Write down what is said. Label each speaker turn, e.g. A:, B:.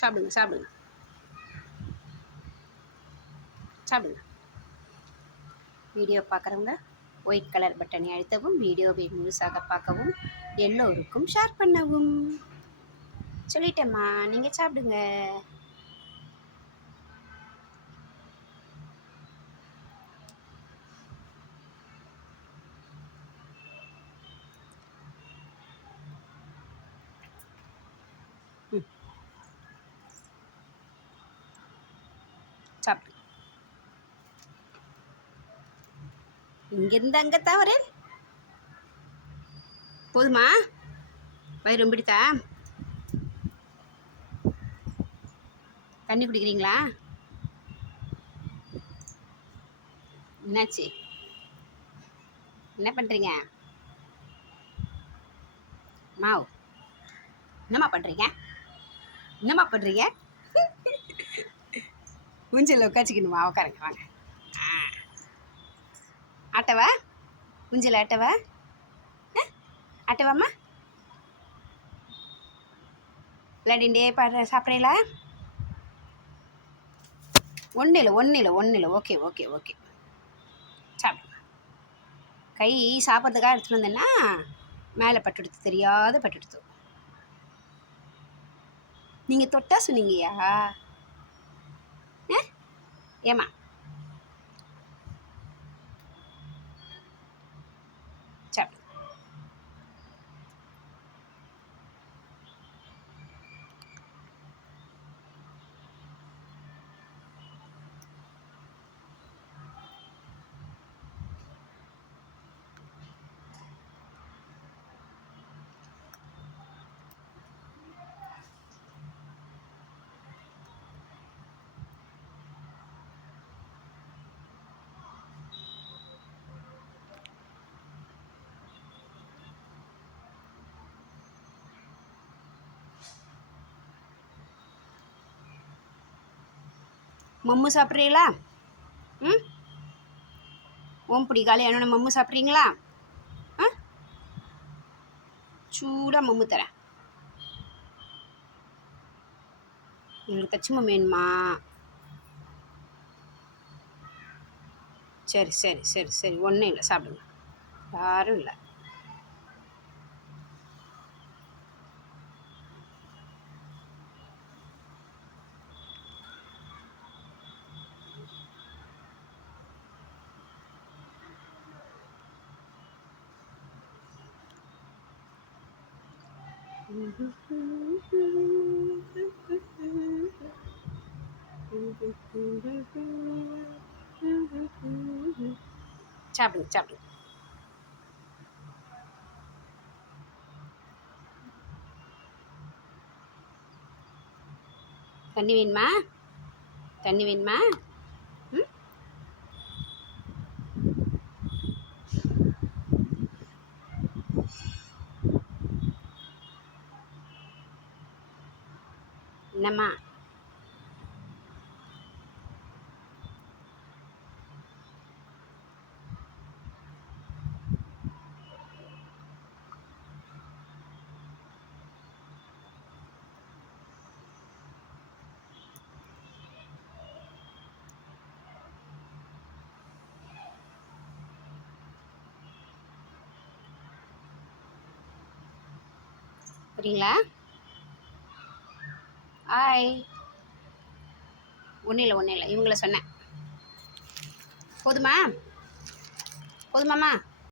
A: சாப்பிடுங்க சாப்பிடுங்க. சாப்பிடுங்க. வீடியோ பார்க்குறவங்க ஒயிட் கலர் பட்டனை அழுத்தவும் வீடியோவை முழுசாக பார்க்கவும் எல்லோருக்கும் ஷேர் பண்ணவும். சொல்லிட்டேம்மா நீங்கள் சாப்பிடுங்க. சாப்பிடு இங்கேருந்து அங்கே தவறு? போதுமா? வயிறு பிடித்தா தண்ணி குடிக்கிறீங்களா? என்னாச்சு? என்ன பண்ணுறீங்க மாவு. என்னம்மா பண்ணுறீங்க என்னம்மா பண்ணுறீங்க ஊஞ்சலில் உட்காச்சிக்கணுமா உட்காருங்க வாங்க. ஆ. ஆட்டவா? ஊஞ்சல் ஆட்டவா? ஆ? ஆட்டவாம்மா? விளையாடிண்டே பாடுற சாப்பிட்றீங்களா ஒன்றும் இல்லை ஒன்றும் இல்லை ஒன்றும் இல்லை ஓகே ஓகே ஓகே. சாப்பிடுங்க கை சாப்பிட்றதுக்காக எடுத்துகிட்டு வந்தேன்னா மேலே பட்டுடுத்து தெரியாத பட்டுடுத்து நீங்கள் தொட்டா சொன்னீங்கயா Yeah. ạ. மம்மு சாப்பிட்றீங்களா? ம்? ஓம் பிடிக்கால என்னோட மம்மு சாப்பிட்றீங்களா? ஆ? சூடாக மம்மு தரேன். எங்களுக்கு தச்சுமா வேணுமா? சரி சரி சரி சரி ஒன்றும் இல்லை சாப்பிடுங்க. யாரும் இல்லை. சாப்பிடுங்க சாப்பிடுங்க தண்ணி வேணுமா தண்ணி வேணுமா என்னம்மா? சரிங்களா ஆய் ஒன்றும் இல்லை ஒன்றும் இல்லை. இவங்கள சொன்னேன். போதுமா? போதுமாம்மா?